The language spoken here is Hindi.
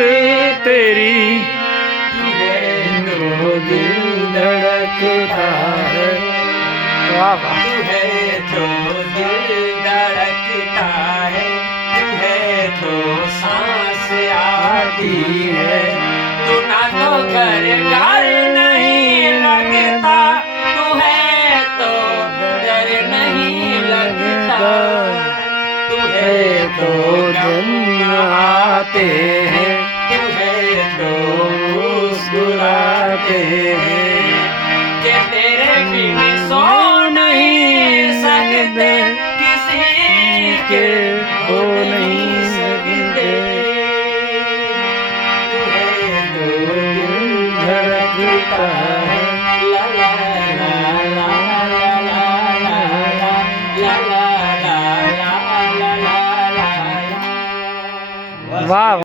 बात तेरी तो दिल धड़कता है। वाह वाह। तू है तो दिल धड़कता है, तू है तो सांस आती है। तू ना तो घर घर नहीं लगता, तू है तो डर नहीं लगता। तू है तो जन्म आते हैं, तू है तो मुस्कुराते हैं। कि तेरे बिन सो नहीं सकते, किसी के हो नहीं सकते। तू है तो दिल धड़कता है। ला ला ला ला ला ला ला ला ला ला ला ला ला ला ला। वाह।